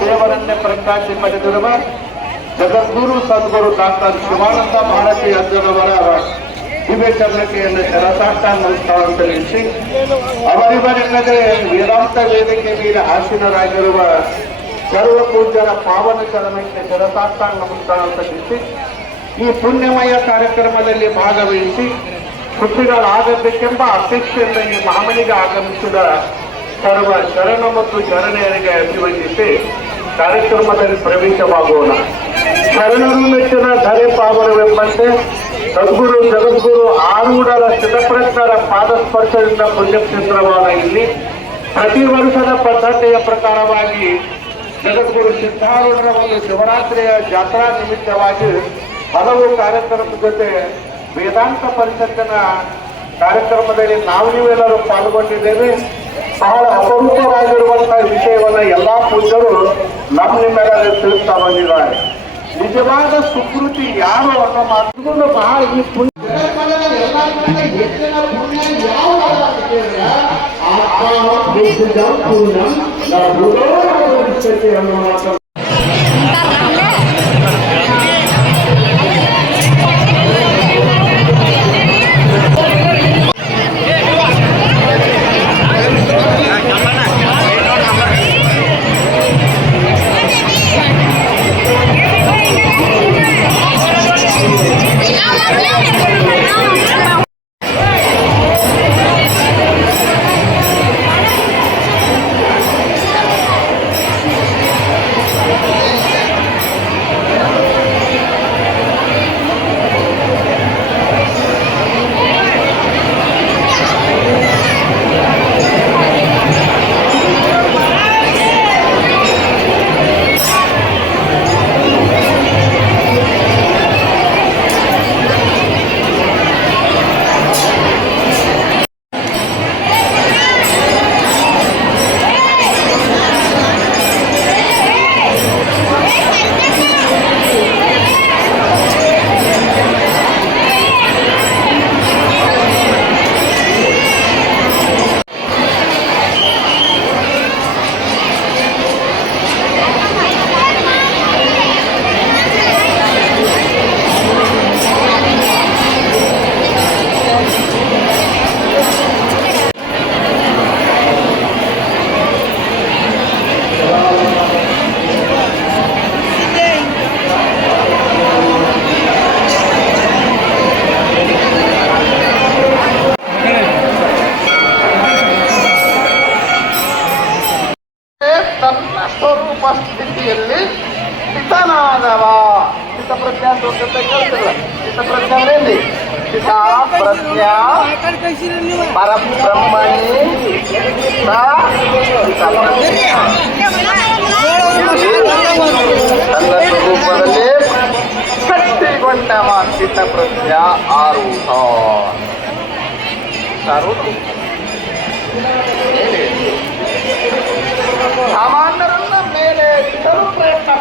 ದೇವರನ್ನೇ ಪ್ರಕಾಶಿ ಪಡೆದಿರುವ ಜಗದ್ಗುರು ಸದ್ಗುರು ಡಾಕ್ಟರ್ ಶಿವಾನಂದ ಭಾರತಿ ಅಜ್ಜನವರ ದಿವ್ಯ ಚರಣತೆಯನ್ನು ಶರಸಾಷ್ಟಾಂಗ ನಮಸ್ಕಾರ ಸಲ್ಲಿಸಿ ಅವರಿವರಿಲ್ಲದೆ ವೇದಾಂತ ವೇದಿಕೆ ಮೇಲೆ ಆಸೀನರಾಗಿರುವ ಸರ್ವ ಪೂಜ್ಯರ ಪಾವನ ಚರಣಕ್ಕೆ ಶರಸಾಷ್ಟಾಂಗ ನಮಸ್ಕಾರ ತಿಳಿಸಿ, ಈ ಪುಣ್ಯಮಯ ಕಾರ್ಯಕ್ರಮದಲ್ಲಿ ಭಾಗವಹಿಸಿ, ಸುದ್ದಿಗಳಾಗಬೇಕೆಂಬ ಅಪೇಕ್ಷೆಯಿಂದ ಈ ಮಾಮನಿಗೆ ಆಗಮಿಸಿದ ಸರ್ವ ಶರಣ ಮತ್ತು ಶರಣೆಯರಿಗೆ ಅಭಿವಂದಿಸಿ ಕಾರ್ಯಕ್ರಮದಲ್ಲಿ ಪ್ರವೇಶವಾಗೋಣ. ಶರಣರು ಮೆಚ್ಚಿನ ಧರೆ ಪಾವನವೆಂಬಂತೆ ಸದ್ಗುರು ಜಗದ್ಗುರು ಆರೂಢರ ಸ್ಥಿತಪ್ರಜ್ಞರ ಪಾದಸ್ಪರ್ಶದಿಂದ ಪುಣ್ಯಕ್ಷೇತ್ರವಾದ ಇಲ್ಲಿ ಪ್ರತಿ ವರ್ಷದ ಪದ್ಧತಿಯ ಪ್ರಕಾರವಾಗಿ ಜಗದ್ಗುರು ಸಿದ್ಧಾರೂಢರ ಒಂದು ಶಿವರಾತ್ರಿಯ ಜಾತ್ರಾ ನಿಮಿತ್ತವಾಗಿ ಹಲವು ಕಾರ್ಯಕ್ರಮದ ಜೊತೆ ವೇದಾಂತ ಪರಿಷತ್ತಿನ ಕಾರ್ಯಕ್ರಮದಲ್ಲಿ ನಾವು ನೀವೆಲ್ಲರೂ ಪಾಲ್ಗೊಂಡಿದ್ದೇವೆ. ಬಹಳ ಅಪರೂಪವಾಗಿರುವಂತಹ ವಿಷಯವನ್ನ ಎಲ್ಲಾ ಪೂಜ್ಯರು ನಮ್ಮ ನಿಮ್ಮೆಲ್ಲರೂ ತಿಳಿಸ್ತಾ ಬಂದಿದ್ದಾರೆ ನಿಜವಾದ ಸುಕೃತಿ ಯಾರು ಅನ್ನೋ ಮಾತುಕೊಂಡು ಬಹಳ ಈ ಪುಣ್ಯ ಅನ್ನೋ ಸ್ಥಿತಿಯಲ್ಲಿ ಸ್ಥಿತನಾದವ ಸ್ಥಿತಪ್ರಜ್ಞಾ ಅಂತ ಒಂದು ಶಬ್ದ ಕೇಳ್ತಿರಲ್ಲ ಸ್ಥಿತಪ್ರಜ್ಞಾ ಅಂದ್ರೇನ್ರಿ ಸ್ಥಿತ ಪ್ರಜ್ಞಾ ಪರಬ್ರಹ್ಮಣಿ ಸ ಸ್ಥಿತಪ್ರಜ್ಞಾ. ತನ್ನ ಸ್ವರೂಪದಲ್ಲಿ ಗಟ್ಟಿಗೊಂಡವ ಸ್ಥಿತಪ್ರಜ್ಞಾ ಆರೂಢ ಆರೂಢ ಹೇಳಿ ಸಾಮಾನ್ಯ pelo preço